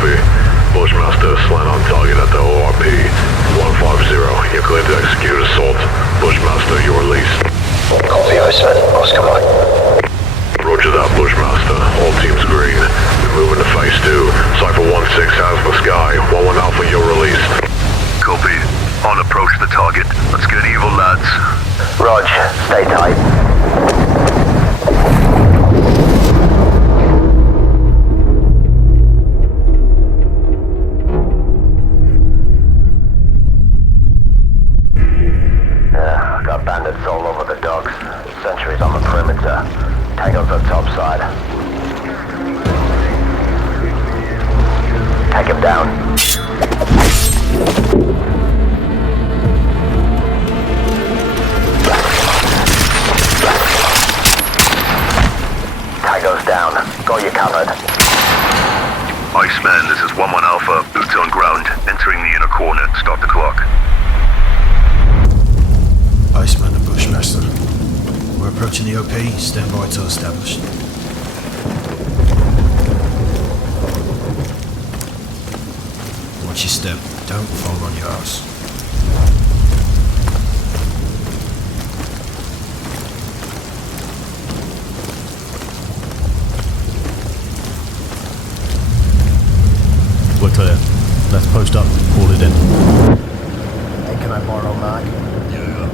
Copy. Bushmaster, slant on target at the ORP. 150. You're cleared to execute assault. Bushmaster, you're released. Copy, Iceman. Oscar Mike. Roger that, Bushmaster. All teams green. We're moving to phase 2. Cypher 1-6 has the sky. 1-1 Alpha, you're released. Copy. On approach to the target. Let's get evil, lads. Rog, stay tight. Got bandits all over the docks. Sentries on the perimeter. Tango's on top side. Take him down. Tango's down. Got you covered. Iceman, this is 1-1 Alpha. Boots on ground. Entering the inner corner. Start the clock. Iceman and Bushmaster. We're approaching the OP. Stand by till established. Watch your step. Don't fall on your ass. We're clear. Let's post up. Call it in. Hey, can I borrow Mark? Yeah,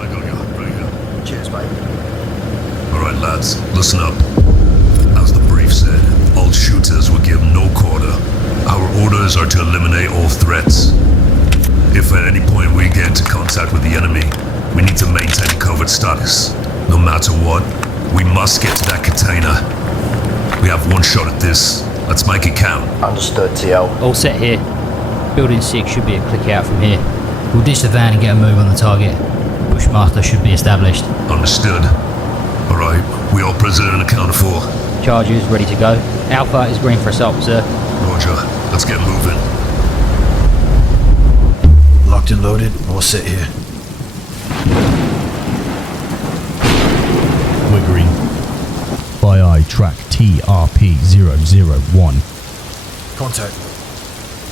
I got you. Right here. Cheers, mate. Alright, lads. Listen up. As the brief said, all shooters were given no quarter. Our orders are to eliminate all threats. If at any point we get into contact with the enemy, we need to maintain covert status. No matter what, we must get to that container. We have one shot at this. Let's make it count. Understood, TL. All set here. Building 6 should be a click out from here. We'll ditch the van and get a move on the target. Bushmaster should be established. Understood. Alright, we all present and accounted for. Charges ready to go. Alpha is green for assault, sir. Roger, let's get moving. Locked and loaded. All set here. We're green. By eye track TRP-001. Contact.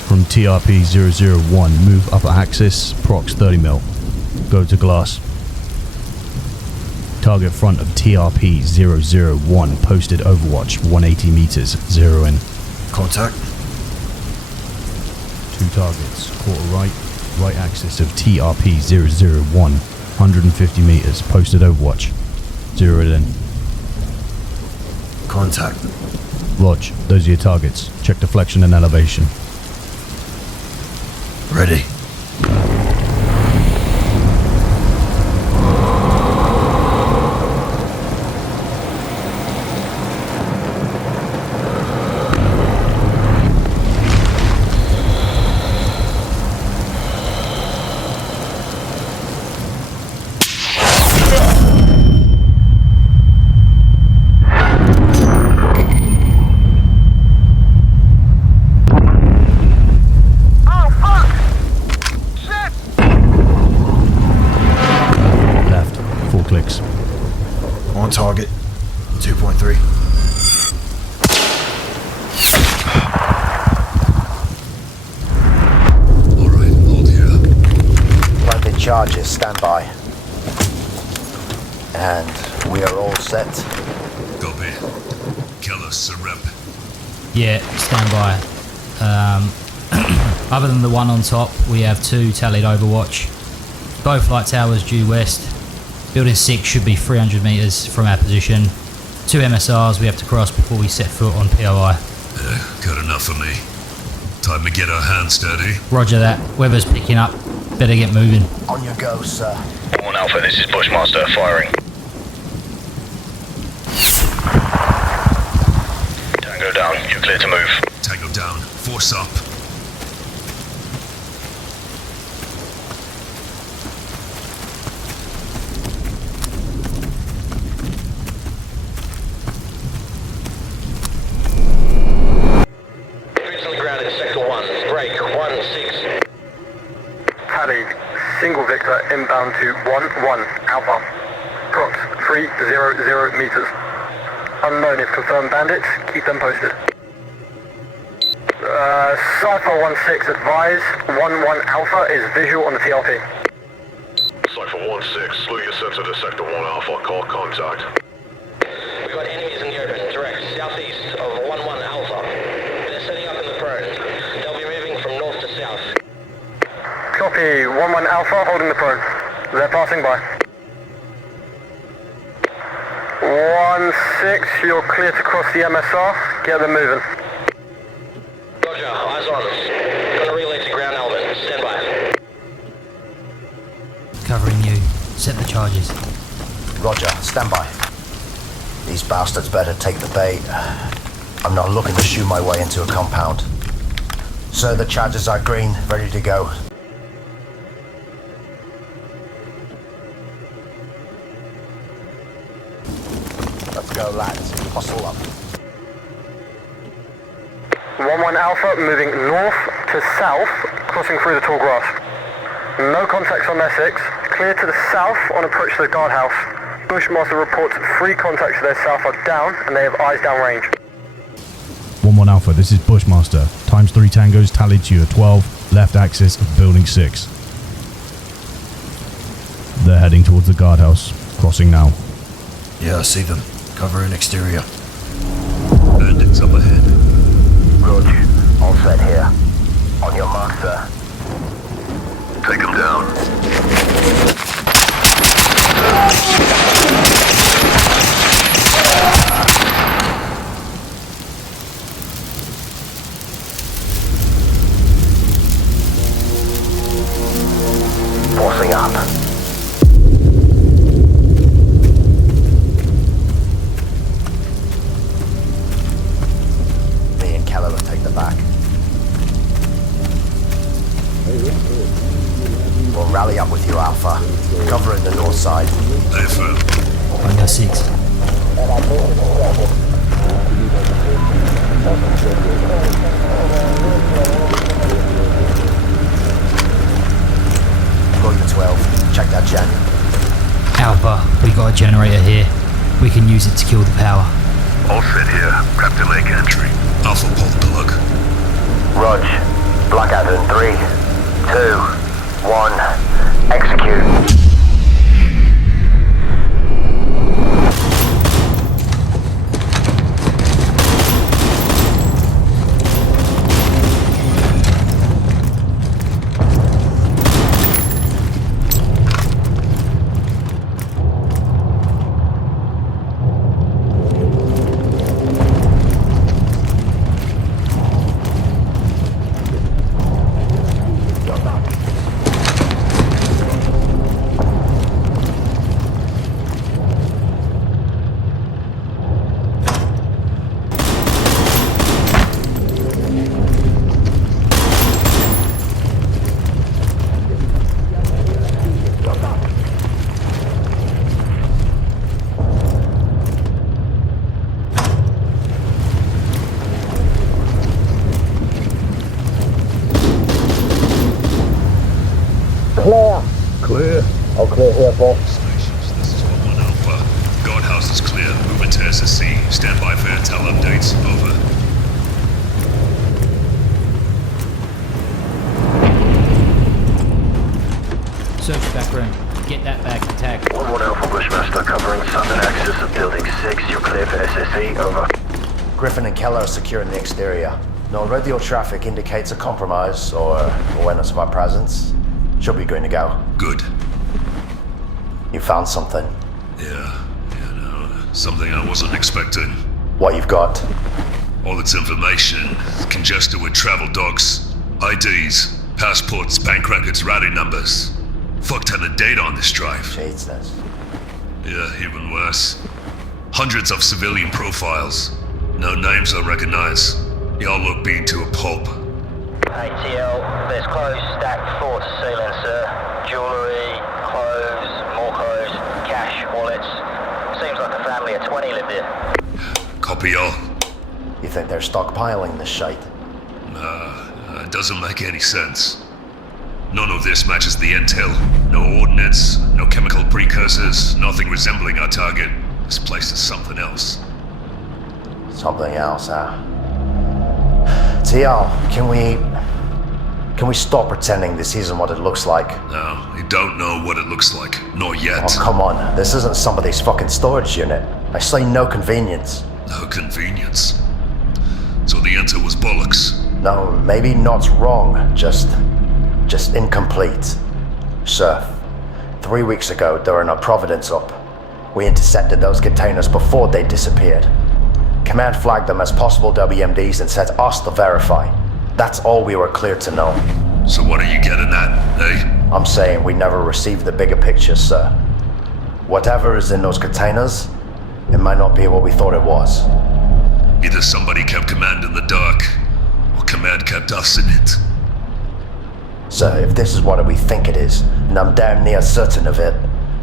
From TRP-001, move upper axis, prox 30 mil. Go to glass. Target front of TRP-001, posted overwatch, 180 meters, 0 in. Contact. 2 targets, quarter right axis of TRP-001, 150 meters, posted overwatch, 0 in. Contact. Rog, those are your targets. Check deflection and elevation. Ready. On target. 2.3. Alright, hold here. Planted charges, stand by. And we are all set. Copy. Kill us, rep. Yeah, stand by. Other than the one on top, we have 2 tallied overwatch. Both light towers due west. Building 6 should be 300 meters from our position. 2 MSRs we have to cross before we set foot on POI. Good enough for me. Time to get our hands dirty. Roger that. Weather's picking up. Better get moving. On your go, sir. 1 Alpha, this is Bushmaster, firing. Tango down, you're clear to move. Tango down, force up. Single Victor inbound to 1-1 Alpha. Prox 300 meters. Unknown if confirmed bandits, keep them posted. Cypher 1-6 advise, 1-1 Alpha is visual on the TLP. Cypher 1-6, salute your sensor to Sector 1 Alpha, call contact. We've got enemies in the open, direct southeast of 1-1 Alpha. They're setting up in the prone. They'll be moving from north to south. Copy, 1-1 Alpha holding the prone. They're passing by. 1-6, you're clear to cross the MSR. Get them moving. Roger, eyes on. Gonna relay to ground element. Stand by. Covering you. Set the charges. Roger, stand by. These bastards better take the bait. I'm not looking to shoot my way into a compound. So the charges are green, ready to go. Let's go, lads. Hustle up. 1-1 Alpha moving north to south, crossing through the tall grass. No contacts on their 6. Clear to the south on approach to the guardhouse. Bushmaster reports 3 contacts to their south are down and they have eyes down range. 1-1 Alpha, this is Bushmaster. Times 3 tangos tallied to your 12, left axis of building 6. They're heading towards the guardhouse. Crossing now. Yeah, I see them. Covering exterior. Bandits up ahead. Roger, all set here. On your mark, sir. Take them down. Forcing up. Me and Keller will take the back. We'll rally up with you, Alpha. Covering the north side. Hey, firm. On your 6. Go to 12. Check that gen. Alpha, we got a generator here. We can use it to kill the power. All set here. Prep to make entry. Alpha pull the plug. Rog, Blackout in 3, 2, 1, execute. Clear. All clear here, boss. Stations, this is 1-1 Alpha. Guardhouse is clear. Moving to SSC. Stand by for intel updates. Over. Search back room. Get that bag and tag. 1-1 Alpha Bushmaster covering southern axis of building 6. You're clear for SSE. Over. Griffin and Keller are securing the exterior. No radio traffic indicates a compromise or awareness of our presence. Should be going to go. Good. You found something. Yeah, no. Something I wasn't expecting. What you've got? All its information. Congested with travel docs, IDs, passports, bank records, routing numbers. Fuck ton of data on this drive. Shades this. Yeah, even worse. Hundreds of civilian profiles. No names I recognize. Y'all look beaten to a pulp. ATL, there's clothes stacked floor to ceiling, sir. Jewellery, clothes, more clothes, cash, wallets. Seems like a family of 20 lived here. Copy all. You think they're stockpiling this shite? Nah, it doesn't make any sense. None of this matches the intel. No ordnance, no chemical precursors, nothing resembling our target. This place is something else. Something else, huh? TL, can we stop pretending this isn't what it looks like? No, you don't know what it looks like. Not yet. Oh, come on. This isn't somebody's fucking storage unit. I say no convenience. No convenience. So the enter was bollocks. No, maybe not wrong. Just incomplete. Sir, 3 weeks ago, during our Providence up, we intercepted those containers before they disappeared. Command flagged them as possible WMDs and set us to verify. That's all we were cleared to know. So what are you getting at, eh? I'm saying we never received the bigger picture, sir. Whatever is in those containers, it might not be what we thought it was. Either somebody kept command in the dark, or command kept us in it. Sir, if this is what we think it is, and I'm damn near certain of it,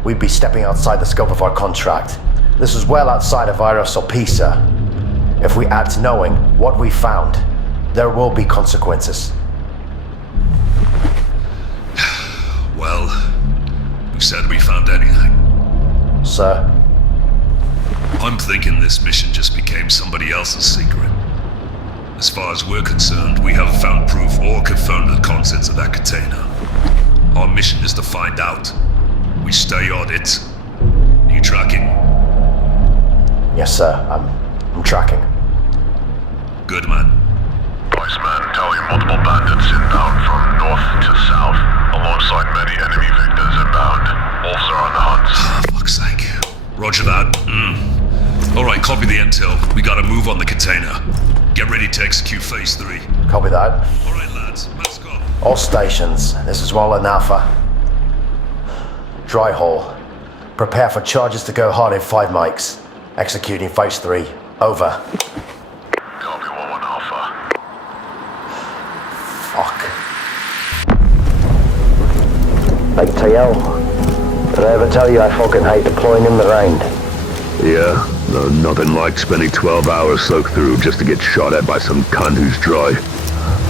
we'd be stepping outside the scope of our contract. This is well outside of Iris or Pisa. If we add to knowing what we found, there will be consequences. Well, who said we found anything? Sir? I'm thinking this mission just became somebody else's secret. As far as we're concerned, we haven't found proof or confirmed the contents of that container. Our mission is to find out. We stay on it. Are you tracking? Yes, sir. I'm tracking. Good, man. Iceman, tally multiple bandits inbound from north to south, alongside many enemy victors inbound. Wolves are on the hunt. Oh, fuck's sake. Roger that. Alright, copy the intel. We gotta move on the container. Get ready to execute phase 3. Copy that. Alright, lads. Mask up. All stations. This is Roland Alpha. Dry hole. Prepare for charges to go hard in 5 mics. Executing phase 3. Over. Copy 1-1 Alpha. Fuck. Hey, TL. Did I ever tell you I fucking hate deploying in the rain? Yeah, no, nothing like spending 12 hours soaked through just to get shot at by some cunt who's dry.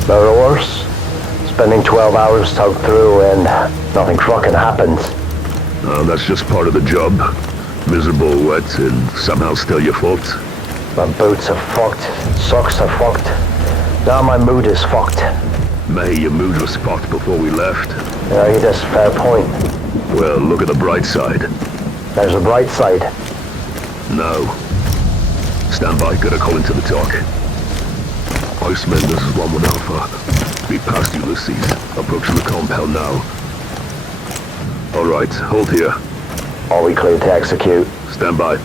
Better or worse? Spending 12 hours soaked through and nothing fucking happens. No, that's just part of the job. Miserable, wet, and somehow still your fault. My boots are fucked. Socks are fucked. Now my mood is fucked. May, your mood was fucked before we left. Yeah, that's a fair point. Well, look at the bright side. There's a bright side. No. Stand by, gotta call into the talk. Iceman, this is 1-1 Alpha. Be past Ulysses. Approaching the compound now. Alright, hold here. Are we cleared to execute? Stand by.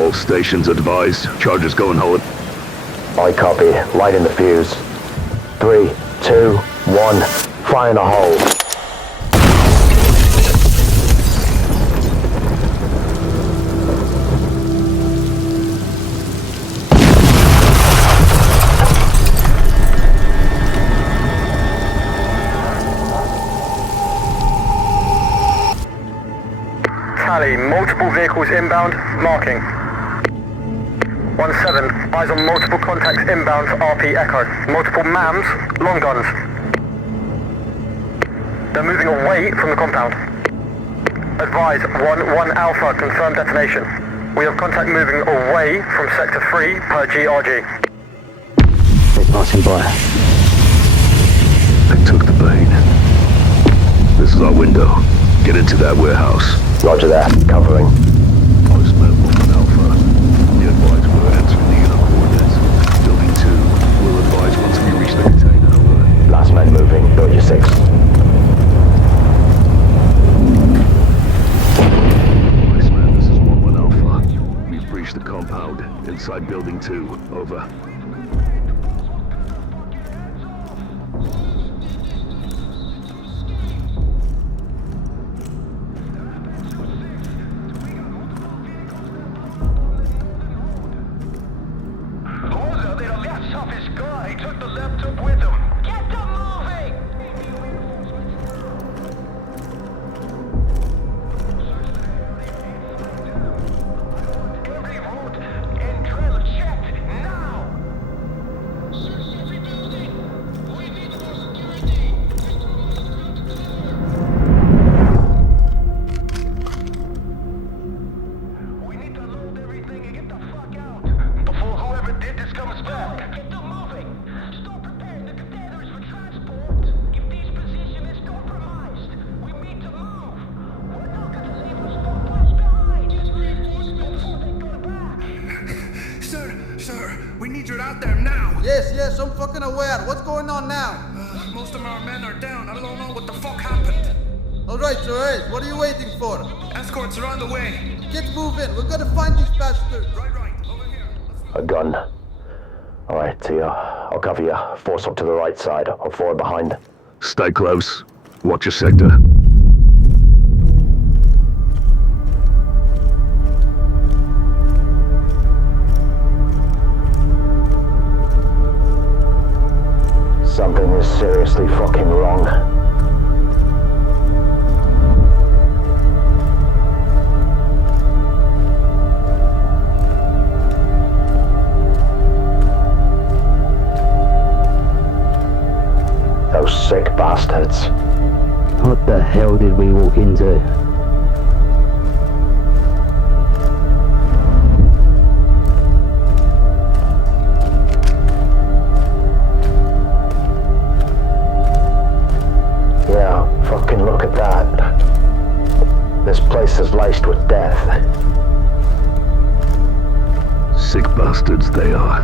All stations advised. Charges going hold. I copy. Light in the fuse. 3, 2, 1. Fire in the hole. Tally, multiple vehicles inbound, marking. 1-7, eyes on multiple contacts inbound to RP Echo. Multiple MAMs, long guns. They're moving away from the compound. Advise 1-1 Alpha, confirmed detonation. We have contact moving away from Sector 3 per GRG. They're passing by. I took the bait. This is our window. Get into that warehouse. Roger that. Covering. Iceman 1-1 Alpha. The advice we're entering the inner coordinates. Building 2. We'll advise once we reach the container. Over. Last man moving. Building 6. Iceman, this is 1-1 Alpha. We've breached the compound. Inside building 2. Over. Sir, we need you out there now. Yes, I'm fucking aware. What's going on now? Most of our men are down. I don't know what the fuck happened. Alright. What are you waiting for? Escorts are on the way. Get moving. We're gonna find these bastards. Right. Over here. A gun. Alright, Tia. I'll cover you. Force up to the right side. I'll forward behind. Stay close. Watch your sector. Something is seriously fucking wrong. Those sick bastards. What the hell did we walk into? Yeah, fucking look at that. This place is laced with death. Sick bastards they are.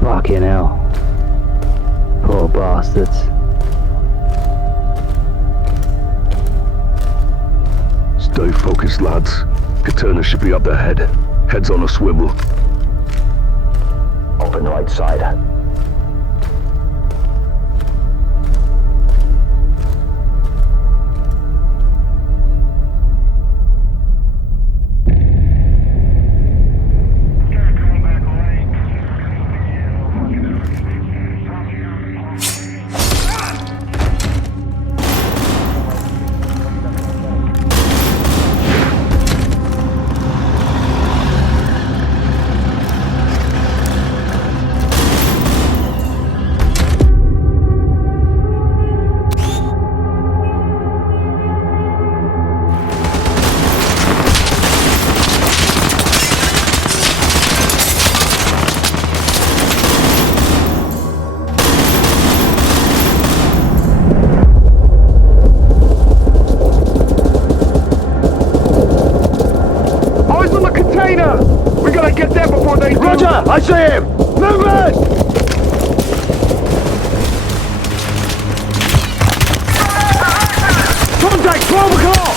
Fucking hell. Poor bastards. Stay focused, lads. Katana should be up ahead. Heads on a swivel. Open right side. I see him! Movement! Contact 12 o'clock!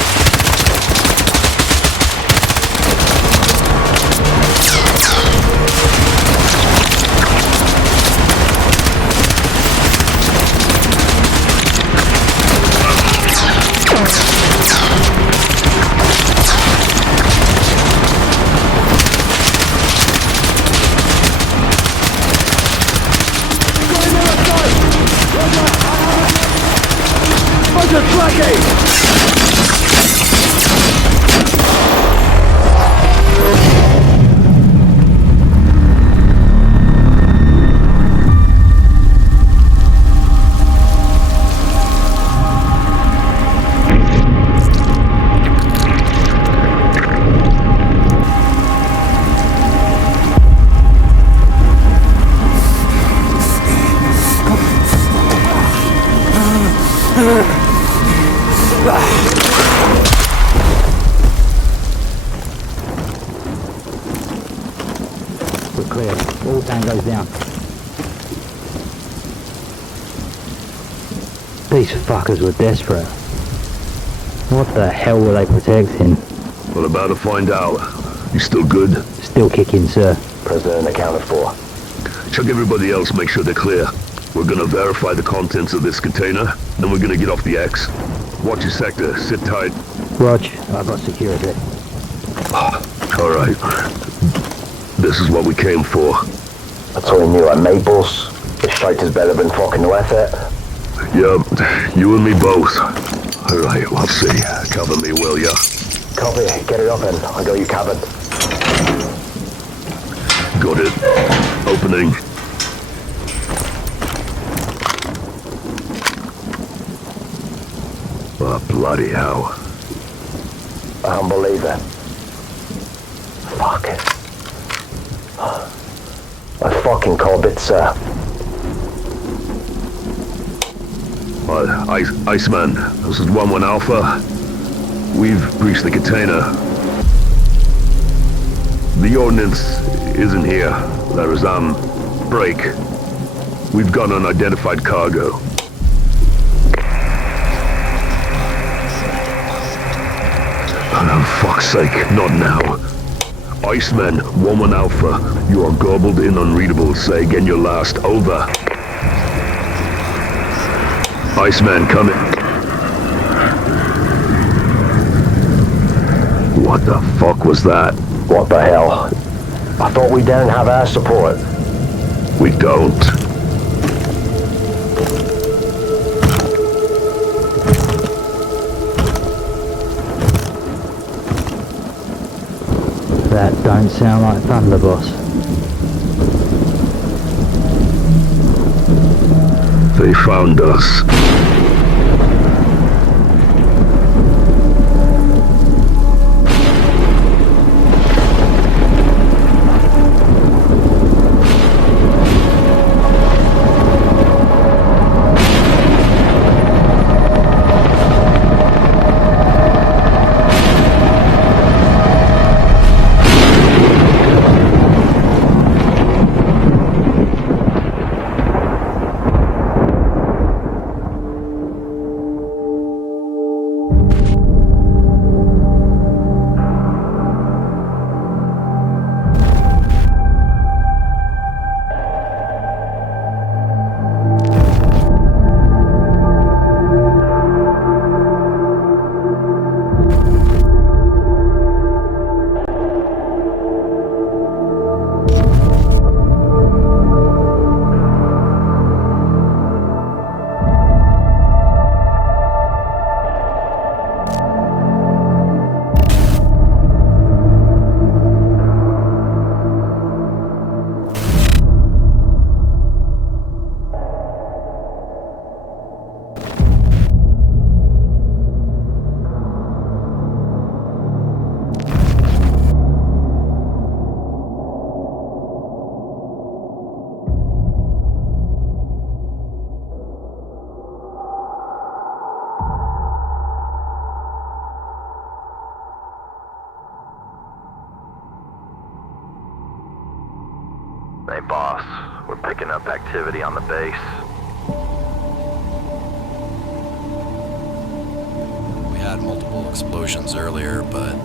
We're clear. All tangos down. These fuckers were desperate. What the hell were they protecting? Well, about to find out. You still good? Still kicking, sir. President accounted for. Check everybody else, make sure they're clear. We're gonna verify the contents of this container, then we're gonna get off the X. Watch your sector, sit tight. Rog, I got security. Alright. This is what we came for. That's all we knew at Maples. This shite is better than fucking worth it. Yep, you and me both. Alright, we'll see. Cover me, will ya? Copy, get it up and I got you covered. Got it. Opening. Oh, bloody hell. Unbelievable. Fuck it. I fucking called it, sir. Iceman, this is 1-1 Alpha. We've breached the container. The ordnance isn't here. There is, break. We've got unidentified cargo. Oh, fuck's sake, not now. Iceman, 1-1 Alpha, you are gobbled in unreadable. Say again your last, over. Iceman, come in. What the fuck was that? What the hell? I thought we didn't have air support. We don't. That don't sound like thunder, boss. They found us. Hey boss, we're picking up activity on the base. We had multiple explosions earlier, but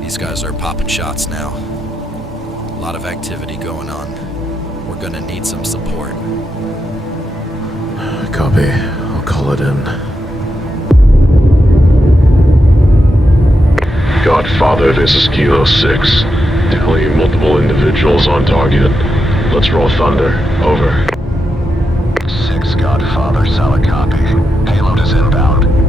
these guys are popping shots now. A lot of activity going on. We're gonna need some support. Copy. I'll call it in. Godfather, this is Kilo 6. Tallying multiple individuals on target. Let's roll thunder. Over. 6 Godfather, solid copy. Payload is inbound.